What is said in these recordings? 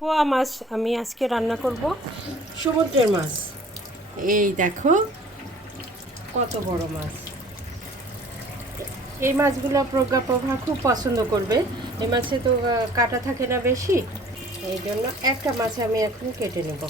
পোয়া মাছ আমি আজকে রান্না করব, সমুদ্রের মাছ। এই দেখো কত বড় মাছ। এই মাছগুলো প্রভা খুব পছন্দ করবে। এই মাছে তো কাটা থাকে না বেশি, এই জন্য একটা মাছ আমি এখন কেটে নেব।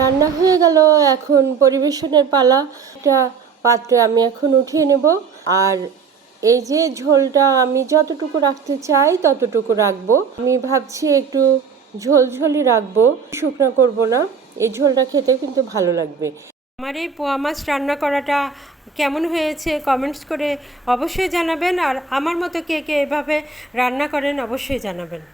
রান্না হয়ে গেল, এখন পরিবেশনের পালা। একটা পাত্রে আমি এখন উঠিয়ে নেব। আর এই যে ঝোলটা আমি যতটুকু রাখতে চাই ততটুকু রাখবো। আমি ভাবছি একটু ঝোলঝোলই রাখবো, শুকনো করব না। এই ঝোলটা খেতে কিন্তু ভালো লাগবে। আমার এই পোয়া মাছ রান্না করাটা কেমন হয়েছে কমেন্টস করে অবশ্যই জানাবেন। আর আমার মতো কে কে এভাবে রান্না করেন অবশ্যই জানাবেন।